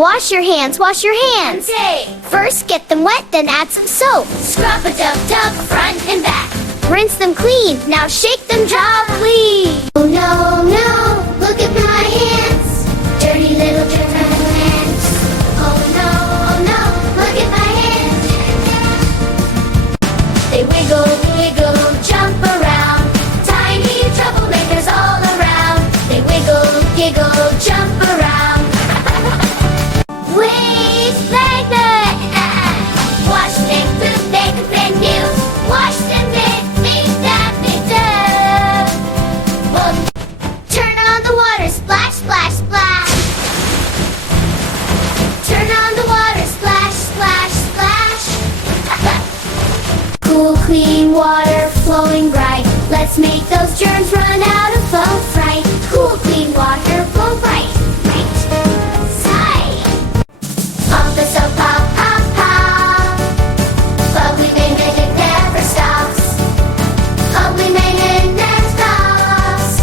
Wash your hands, wash your hands. First get them wet, then add some soap. Scrub-a-dub-dub, front and back. Rinse them clean, now shake them gently. Oh no, no, look at my hands. Dirty little hands. Oh no, look at my hands. They wiggle, wiggle, jump around. Tiny troublemakers all around. They wiggle, giggle, jump around. Waste magnet. Wash them, poop, make them brand new. Wash them, make that big up. Well, turn on the water, splash, splash, splash. Turn on the water, splash, splash, splash. Cool, clean water flowing bright. Let's make those germs run out of flow fright. Cool, clean water flow bright. Pump the soap, pop, pop, pop. Bubbly magnet, it never stops. Bubbly magnet never stops.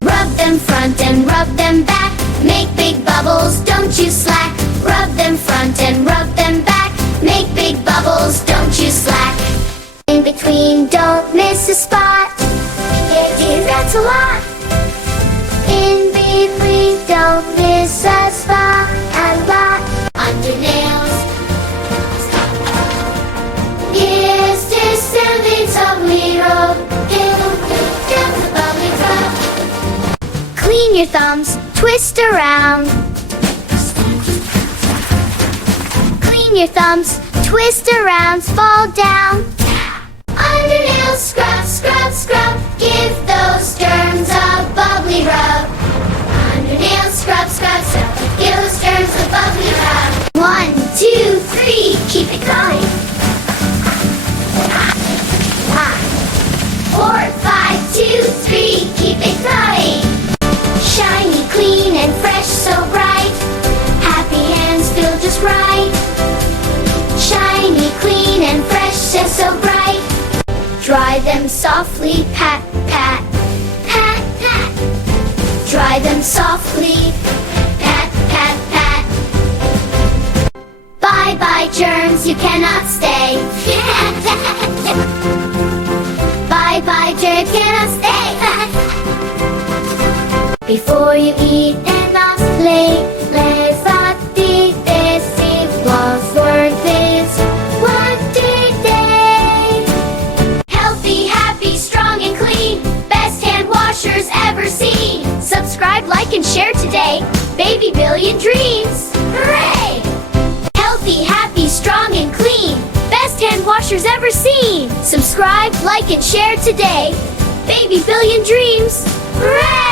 Rub them front and rub them back. Make big bubbles, don't you slack. Rub them front and rub them back. Make big bubbles, don't you slack. In between, don't miss a spot. That's a lot. In between, don't miss a spot. A lot. Under nails. Yes, descending tumbly road. Down the bubbly road. Clean your thumbs, twist around. Clean your thumbs, twist around, fall down. Under nails, scrub, scrub, scrub. Give those germs a bubbly rub. Under nails, scrub, scrub, scrub. Give those germs a bubbly rub. 1, 2, 3, keep it going. 4, 5, 2, 3, keep it going. Shiny, clean, and fresh, so bright. Happy hands feel just right. Shiny, clean, and fresh, so bright. Dry them softly, pat, pat, pat, pat. Dry them softly, pat, pat, pat. Bye-bye germs, you cannot stay. Bye-bye germs, cannot stay. Before you eat and not play, let's not eat this. It was worth this. What did they? Healthy, happy, strong, and clean. Best hand washers ever seen. Subscribe, like, and share today. Baby Billion Dreams. Hooray! Healthy, happy, strong, and clean. Best hand washers ever seen. Subscribe, like, and share today. Baby Billion Dreams. Hooray!